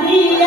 Maria.